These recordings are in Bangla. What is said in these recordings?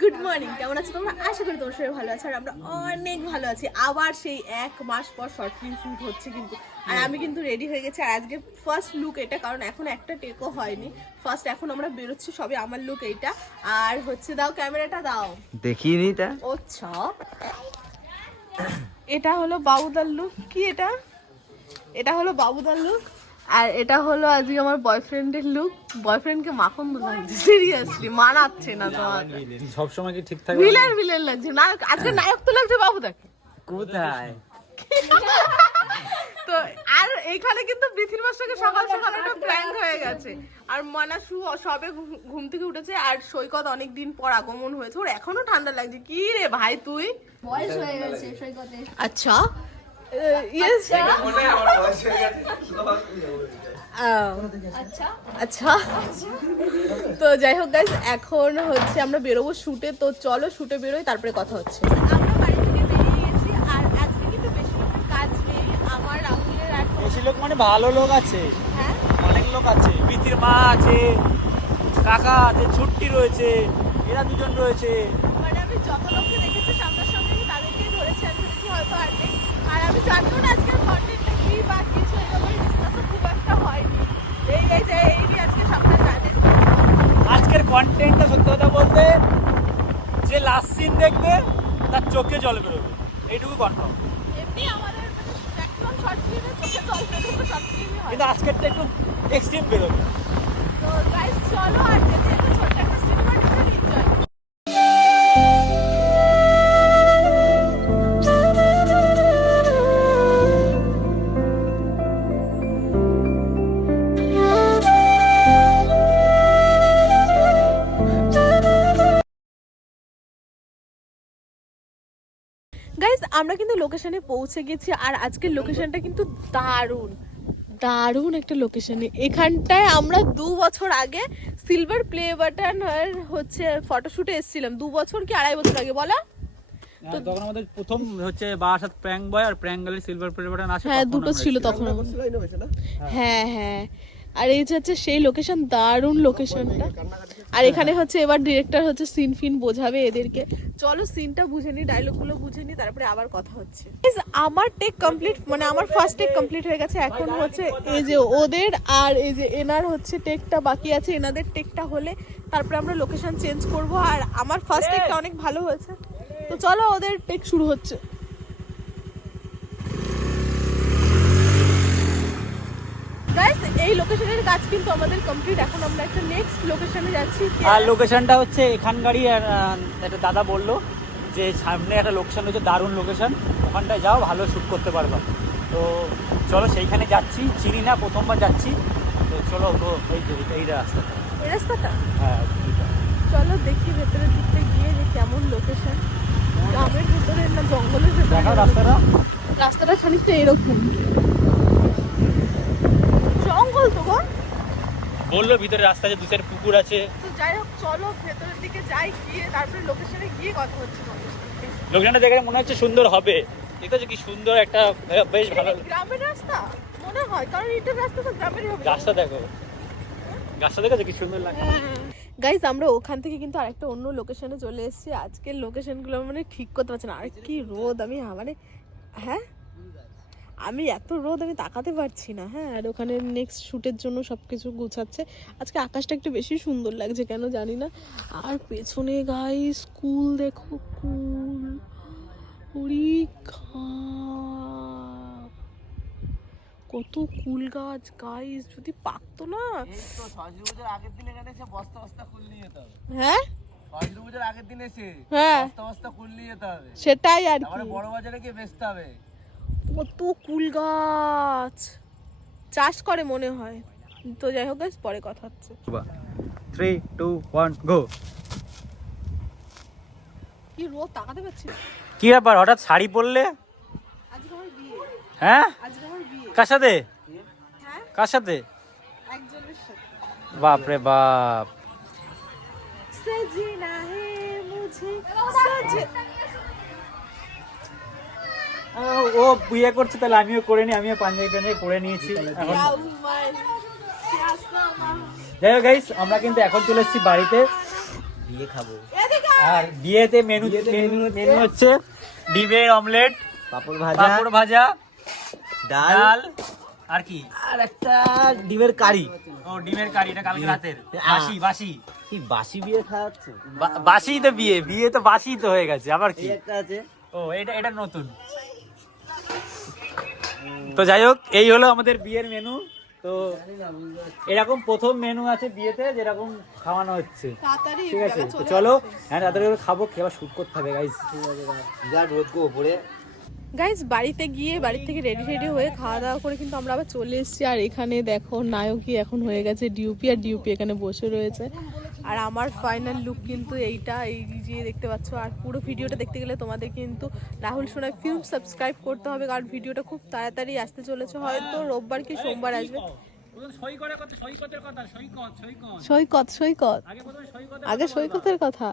গুড মর্নিং কেমন আছো তোমরা? আশা করি তোমার সবাই ভালো আছো আর আমরা অনেক ভালো আছি। আবার সেই এক মাস পর শর্ট ফিল্ম শুট হচ্ছে কিন্তু। আর আমি কিন্তু রেডি হয়ে গেছি আর আজকে ফার্স্ট লুক এটা কারণ এখন একটা টেকও হয়নি। ফার্স্ট এখন আমরা বেরোচ্ছি সবে আমার লুক এইটা। আর হচ্ছে দাও ক্যামেরাটা দাও। দেখিয়ে নি তা আচ্ছা এটা হলো বাবুদার লুক কি এটা? এটা হলো বাবুদার লুক আর এটা হলো আজকে আমার বয়ফ্রেন্ডের লুক বয়ফ্রেন্ডকে মাখন লাগছে সিরিয়াসলি মানাচ্ছে না তোমাকে। সবসময় কি ঠিক থাকে? ভিলেন ভিলেন লাগছে। নায়ক আজকে নায়ক তো লাগছে বাবুদাকে কোথায়? তো আর এইখানে কিন্তু বিথিল মাস্টারকে সকাল সকাল একটা প্র্যাঙ্ক হয়ে গেছে। আর মনাসু সবে ঘুম- থেকে উঠেছে আর সৈকত অনেক দিন পর আগমন হয়েছে। ওর এখনও ঠান্ডা লাগছে। কি রে ভাই তুই? বয়স হয়ে গেছে সৈকতে আচ্ছা। আচ্ছা। আচ্ছা। তো যাই হোক গাইজ এখন হচ্ছে আমরা বেরোবো শুটে। তো চলো শুটে বেরোই তারপরে কথা হচ্ছে। আমরা বাড়ি থেকে আর আজকে বেশি কাজ নেই। আমার রাহুলের এখন বেশি লোক মানে ভালো লোক আছে। হ্যাঁ? অনেক লোক আছে। বিতির মা আছে কাকা আছে ছুট্টি রয়েছে এরা দুজন রয়েছে। মানে আমি যত লোককে দেখেছি সামনাসামনি তাদেরকেই ধরেছি আমি হয়তো আর নেই। আর আমি জানতো না আজকের কন্টেন্টটা কি বা ডিসকাসও খুব একটা হয়নি। এই এই যে এই নিয়ে আজকে সবটা জানেন আজকের কন্টেন্টটা সত্যি কথা বলতে যে লাস্ট সিন দেখবে তার চোখে জল বেরোবে। এইটুকু কনফার্ম এমনি আমাদের ম্যাক্সিমাম শর্ট ফিল্মে চোখে জল বেরোবে শর্ট ফিল্মই কিন্তু আজকেরটা একটু এক্সট্রিম বেরোবে। তো গাইস চলো আর আমরা কিন্তু লোকেশনে পৌঁছে গেছি আর আজকের লোকেশনটা কিন্তু দারুণ দারুণ একটা লোকেশনে এখানটায় আমরা দু বছর আগে সিলভার প্লে বাটন হচ্ছে ফটোশুটে এসেছিলাম দু বছর কি আড়াই বছর আগে বলা হ্যাঁ, তখন আমাদের প্রথম হচ্ছে বারাসাত প্র্যাঙ্ক বয় আর প্র্যাঙ্ক সিলভার প্লে বাটন আসে হ্যাঁ দুটো ছিল তখন হ্যাঁ হ্যাঁ আর এই যে হচ্ছে সেই লোকেশন দারুণ লোকেশনটা আর এখানে হচ্ছে এবার ডিরেক্টর হচ্ছে সিন ফিন বোঝাবে এদেরকে। চলো সিনটা বুঝে নি ডায়লগগুলো বুঝে নি তারপরে আবার কথা হচ্ছে। আমার টেক কমপ্লিট মানে আমার ফার্স্ট টেক কমপ্লিট হয়ে গেছে এখন হচ্ছে এই যে ওদের আর এই যে এনার হচ্ছে টেকটা বাকি আছে এনাদের টেকটা হলে তারপরে আমরা লোকেশন চেঞ্জ করব। আর আমার ফার্স্ট টেকটা অনেক ভালো হয়েছে। তো চলো ওদের টেক শুরু হচ্ছে গাইস এই লোকেশনের কাজ কিন্তু আমাদের কমপ্লিট এখন আমরা একটা নেক্সট লোকেশনে যাচ্ছি। আর লোকেশনটা হচ্ছে এখানকারই আর, একটা দাদা বলল যে সামনে একটা লোকেশন হচ্ছে দারুণ লোকেশন ওখানটায় যাও ভালো শ্যুট করতে পারবা। তো চলো সেইখানে যাচ্ছি চিনি না প্রথমবার যাচ্ছি। তো চলো এই এই রাস্তাটা। এই রাস্তাটা? হ্যাঁ। চলো দেখি ভেতরের দিকটা গিয়ে যে কেমন লোকেশন গ্রামের ভেতরে না জঙ্গলের ভেতরে রাস্তাটা। রাস্তাটা খানিকটা এরকম। জঙ্গল তো গো? বলল ভিতরে রাস্তা আছে দুসের পুকুর আছে। তো যাই হোক চলো ভেতরের দিকে যাই গিয়ে তারপরে লোকেশনে গিয়ে কথা হচ্ছে। লোকেশনটা দেখে মনে হচ্ছে সুন্দর হবে। আছে কি সুন্দর একটা বেশ ভালো গ্রামের রাস্তা? মনে হয় কারণ এটার রাস্তা তো গ্রামেরই হবে। গাছটা দেখো। গাছটা দেখেছ কি সুন্দর লাগছে? গাইজ আমরা ওখান থেকে কিন্তু আরেকটা অন্য লোকেশনে চলে এসেছি। আজকের লোকেশনগুলো মানে ঠিক করতে পারছি না। আর কি রোদ আমি মানে হ্যাঁ? আমি এত রোদ আমি তাকাতে পারছি না হ্যাঁ? আর ওখানে নেক্সট শ্যুটের জন্য সব কিছু গুছাচ্ছে। আজকে আকাশটা একটু বেশি সুন্দর লাগছে কেন জানি না। আর পেছনে গাই স্কুল দেখো কুল পরীক্ষা কত কুল গাছ গাইস যদি পাকতো না। আগের দিন এখানে এসে বস্তা বস্তা কুল নিয়ে যেতে হ্যাঁ? আগের দিন এসে হ্যাঁ। বস্তা বস্তা কুল নিয়ে যেতে হবে। সেটাই আর বড় বাজারে গিয়ে বেচতে হবে। কত কুল গাছ। চাষ করে মনে হয়। তো যাই হোক গাছ পরে কথা হচ্ছে। থ্রি টু ওয়ান গো কি রোদ তাকাতে পারছি কি ব্যাপার হঠাৎ শাড়ি পরলে? আজকে আমার বিয়ে। হ্যাঁ? আজকে আমার বিয়ে। কার সাথে? হ্যাঁ? কার সাথে? একজনের সাথে। বাপ রে বাপ। সজিনা হে মুঝে সজে ও বিয়ে করছে তাহলে আমিও করে নিই আমিও পাঞ্জাবি প্যান্ট পরে নিয়েছি। এখন যাই হোক গাইস আমরা কিন্তু এখন চলে এসেছি বাড়িতে। বিয়ে খাব আর বিয়েতে মেনু মেনু হচ্ছে ডিমের অমলেট পাপড় ভাজা পাপড় ভাজা ডাল আর কি? আর একটা ডিমের কারি। ও ডিমের কারি এটা কালকে রাতের। বাসি বাসি। কি বাসি বিয়ে খাওয়াচ্ছ? বাসি তো বিয়ে বিয়ে তো বাসি তো হয়ে গেছে আবার কি? একটা আছে। ও এটা এটা নতুন। তো যাই হোক এই হলো আমাদের বিয়ের মেনু তো এরকম প্রথম মেনু আছে বিয়েতে যেরকম খাওয়ানো হচ্ছে। ঠিক আছে? চলে হ্যাঁ তাড়াতাড়ি করে খাব খেয়ে আবার শুট করতে হবে গাইজ যা রোদ গো উপরে। গাইজ বাড়িতে গিয়ে বাড়ি থেকে রেডি রেডি হয়ে খাওয়া দাওয়া করে কিন্তু আমরা আবার চলে এসেছি। আর এখানে দেখো নায়কই এখন হয়ে গেছে ডিউপি আর ডিউপি এখানে বসে রয়েছে। আর আমার ফাইনাল লুক কিন্তু এইটা এই যে দেখতে পাচ্ছ আর পুরো ভিডিওটা দেখতে গেলে তোমাদের কিন্তু রাহুল সোনার ফিল্ম সাবস্ক্রাইব করতে হবে কারণ ভিডিওটা খুব তাড়াতাড়ি আসতে চলেছে হয়তো রোববার কি সোমবার আসবে। সৈকত সৈকত। আগে সৈকতের কথা।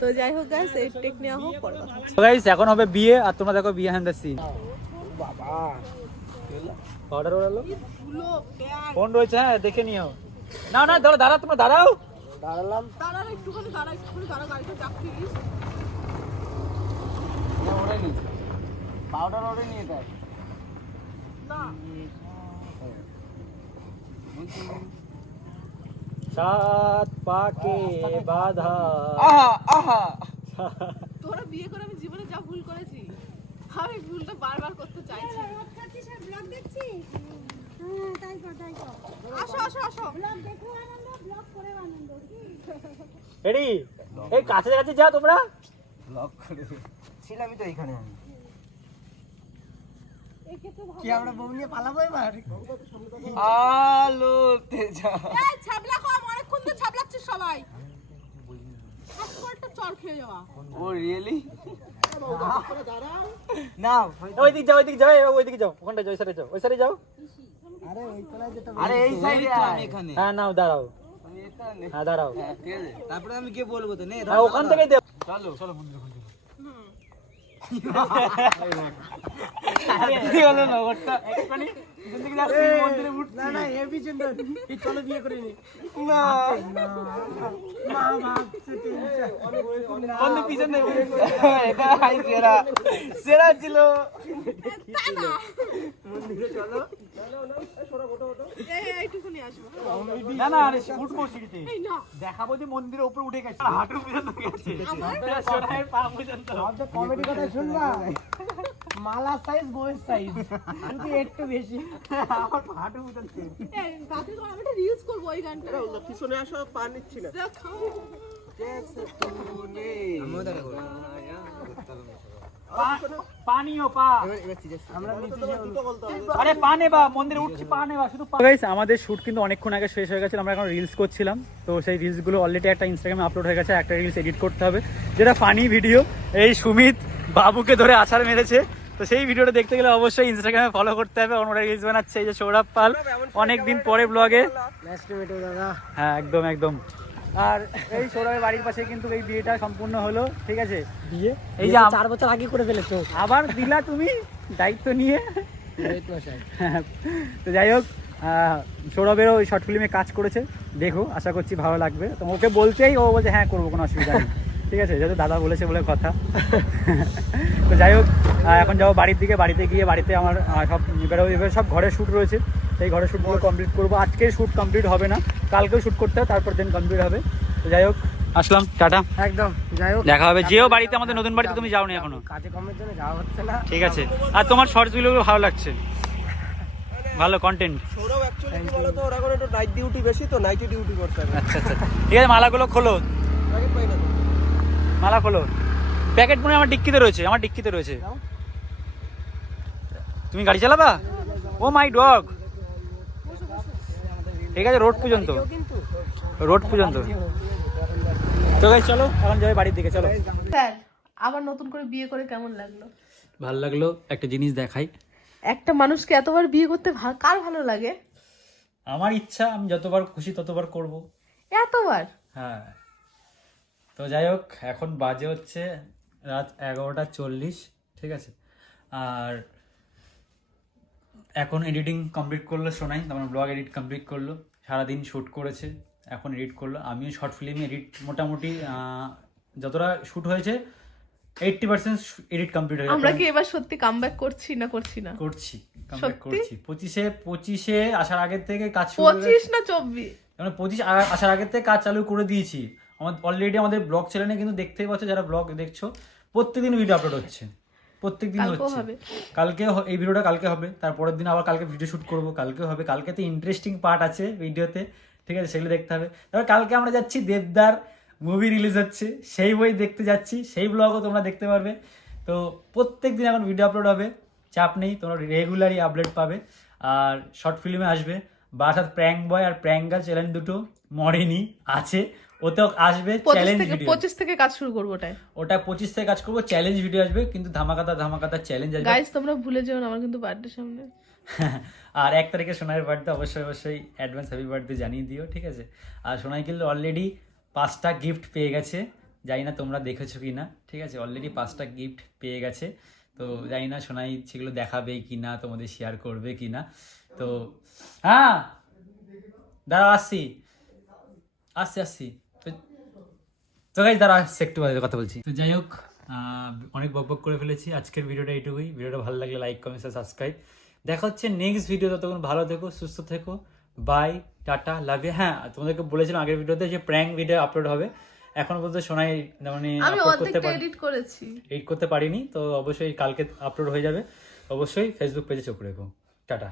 তো যাই হোক গাইস এই টেক নেওয়া হোক পরে কথা। হচ্ছে। এখন হবে বিয়ে আর তোমরা দেখো বিয়ে হ্যান্ড সিন অর্ডার ওড়ালো? ফোন রয়েছে হ্যাঁ দেখে নিও। না না ধরো দাঁড়া তোমরা দাঁড়াও। দাঁড়ালাম। দাঁড়ান একটুখানি দাঁড়া একটুখানি দাঁড়া গাড়িটা প্লিজ ওরে নি। পাউডার ওরে নিয়ে তাই না। সাত পাকে বাধা। আহা আহা। তোরা বিয়ে করে আমি জীবনে যা ভুল করেছি আমি ভুলটা বারবার করতে চাইছি। আসো আসো আসো। রেডি? এই কাছে কাছে যা তোমরা। লক করে। ছিলামই তো এখানে আমি কি আমরা বউ নিয়ে পালাবো এবার? আলো তেজা এই ছাবলা কম অনেকক্ষণ তো ছাবলাচ্ছিস সবাই। ও রিয়েলি না ওই দিক যাও ওই দিক যাও ওই দিকে যাও। ওখানটা যাও ওই সাইডে যাও ওই সাইডে যাও। আরে এই সাইডে আমি এখানে। হ্যাঁ নাও দাঁড়াও। হ্যাঁ দাঁড়াও। তারপরে আমি কে বলব তো নে হ্যাঁ ওখান থেকে দেও চলো চলো বন্ধু দেবে সেরা। সেরা ছিল। না না আরে উঠবো সিঁড়িতে দেখাবো যে মন্দিরের উপরে উঠে গেছে। হাঁটু পর্যন্ত গেছে। সোনাইয়ের পা পর্যন্ত। কমেডি কথা শুনবা? মালা সাইজ বয়ের সাইজ শুধু একটু বেশি। আমার হাঁটু পর্যন্ত এই রাতে তো আমি একটা রিলস করব এই গানটা পিছনে আসো পা নিচ্ছি না। আমিও দেখা করব পানিও পা আমরা নিচে আরে পা নেবা মন্দিরে উঠছি পা নেবা শুধু গাইস আমাদের শুট কিন্তু অনেকক্ষণ আগে শেষ হয়ে গেছে আমরা এখন রিলস করছিলাম। তো সেই রিলসগুলো অলরেডি একটা ইনস্টাগ্রামে আপলোড হয়ে গেছে একটা রিলস এডিট করতে হবে। যেটা ফানি ভিডিও এই সুমিত বাবুকে ধরে আছাড় মেরেছে। তো সেই ভিডিওটা দেখতে গেলে অবশ্যই ইনস্টাগ্রামে ফলো করতে হবে। ওরা রিলস বানাচ্ছে এই যে সৌরভ পাল। অনেক দিন পরে ব্লগে হ্যাঁ একদম একদম। আর এই সৌরভের বাড়ির পাশে কিন্তু এই বিয়েটা সম্পূর্ণ হলো ঠিক আছে? বিয়ে? এই যে চার বছর আগে করে ফেলেছো। আবার দিলা তুমি দায়িত্ব নিয়ে। তো যাই হোক সৌরভেরও ওই শর্ট ফিল্মে কাজ করেছে। দেখো আশা করছি ভালো লাগবে। তো ওকে বলতেই ও বলছে হ্যাঁ করব কোনো অসুবিধা নেই। ঠিক আছে যেহেতু দাদা বলেছে বলে কথা। তো যাই হোক এখন যাব বাড়ির দিকে। বাড়িতে গিয়ে বাড়িতে আমার সব এবারে সব ঘরে শ্যুট রয়েছে। সেই ঘরে শ্যুটগুলো কমপ্লিট করব। আজকে শ্যুট কমপ্লিট হবে না। কালকেও শ্যুট করতে হবে তারপর দিন কমপ্লিট হবে। তো যাই হোক। আসলাম টাটা। একদম যাই হোক। দেখা হবে। যেও বাড়িতে আমাদের নতুন বাড়িতে তুমি যাওনি এখনও। কাজে কমের জন্য যাওয়া হচ্ছে না। ঠিক আছে। আর তোমার শর্টসগুলো ভালো লাগছে। ভালো কন্টেন্ট সৌরভ অ্যাকচুয়ালি কি বলতো ওরা করে একটু নাইট ডিউটি বেশি তো নাইটে ডিউটি করতে হবে। আচ্ছা আচ্ছা ঠিক আছে মালাগুলো খোলো। আগে পাই না মালা খোলো। প্যাকেট মনে আমার ডিক্কিতে রয়েছে আমার ডিক্কিতে রয়েছে। তুমি গাড়ি চালাবা? ও মাই ডগ ঠিক আছে রোড পর্যন্ত। রোড পর্যন্ত। তো গাইস চলো এখন যাবে বাড়ির দিকে চলো। স্যার আবার নতুন করে বিয়ে করে কেমন লাগল? ভালো লাগল একটা জিনিস দেখাই। একটা মানুষকে এতবার বিয়ে করতে ভা- কার ভালো লাগে? আমার ইচ্ছা আমি যতবার খুশি ততবার করব। এতবার? হ্যাঁ। তো যাই হোক এখন বাজে হচ্ছে রাত এগারোটা চল্লিশ ঠিক আছে? আর এখন এডিটিং কমপ্লিট করল শোনাই তারপর ব্লগ এডিট কমপ্লিট করল সারাদিন শ্যুট করেছে এখন এডিট করল। আমিও শর্ট ফিল্মে এডিট মোটামুটি যতটা শ্যুট হয়েছে এইটটি পার্সেন্ট এডিট কমপ্লিট হয়ে আমরা কি এবার সত্যি কামব্যাক করছি না করছি না? করছি? করছি। পঁচিশে পঁচিশে আসার আগের থেকে কাজ পঁচিশ না চব্বিশ? মানে পঁচিশ আসার আগের থেকে কাজ চালু করে দিয়েছি। আমাদের অলরেডি আমাদের ব্লগ চ্যানেলে কিন্তু দেখতেই পাচ্ছ যারা ব্লগ দেখছ প্রত্যেকদিন ভিডিও আপলোড হচ্ছে। প্রত্যেক দিন হচ্ছে। কালকে এই ভিডিওটা কালকে হবে তারপরের দিন আবার কালকে ভিডিও শুট করব কালকে হবে কালকে তো ইন্টারেস্টিং পার্ট আছে ভিডিওতে ঠিক আছে সেগুলো দেখতে হবে। তারপর কালকে আমরা যাচ্ছি দেবদার মুভি রিলিজ হচ্ছে সেই বই দেখতে যাচ্ছি সেই ব্লগও তোমরা দেখতে পারবে। তো প্রত্যেক দিন এখন ভিডিও আপলোড হবে চাপ নেই তোমরা রেগুলারই আপলোড পাবে। আর শর্ট ফিল্মে আসবে বা অর্থাৎ প্র্যাঙ্ক বয় আর প্র্যাঙ্ক গার্ল চ্যালেঞ্জ দুটো মরেনি আছে। ওতেও আসবে চ্যালেঞ্জ থেকে ভিডিও পঁচিশ থেকে কাজ শুরু করব ওটাই। ওটা পঁচিশ থেকে কাজ করব চ্যালেঞ্জ ভিডিও আসবে কিন্তু ধামাকাতা ধামাকাতা চ্যালেঞ্জ আসবে। গাইস তোমরা ভুলে যেও না আমার কিন্তু বার্থডে সামনে। আর এক তারিখে সোনাইয়ের বার্থডে অবশ্যই অবশ্যই অ্যাডভান্স হ্যাপি বার্থডে জানিয়ে দিও ঠিক আছে? আর সোনাই কিন্তু অলরেডি পাঁচটা গিফট পেয়ে গেছে। জানি না তোমরা দেখেছ কি না ঠিক আছে? অলরেডি পাঁচটা গিফট পেয়ে গেছে। তো জানি না সোনাই সেগুলো দেখাবে কি না তোমাদের শেয়ার করবে কি না তো হ্যাঁ? দাঁড়াও আসছি। আসছি আসছি। তো- গাইজ দাঁড়া আসছে একটু কথা বলছি। তো যাই হোক অনেক বক বক করে ফেলেছি। আজকের ভিডিওটা এইটুকুই। ভিডিওটা ভালো লাগলে লাইক কমেন্ট সাবস্ক্রাইব দেখা হচ্ছে নেক্সট ভিডিও ততক্ষণ ভালো থেকো সুস্থ থেকো। বাই টাটা লাভ ইউ হ্যাঁ তোমাদেরকে বলেছিলাম আগের ভিডিওতে যে প্র্যাঙ্ক ভিডিও আপলোড হবে। এখন বলতে শোনাই মানে আমি আপলোড করতে পারি এডিট করেছি। এডিট করতে পারিনি তো অবশ্যই কালকে আপলোড হয়ে যাবে। অবশ্যই ফেসবুক পেজে চোখ রেখো। টাটা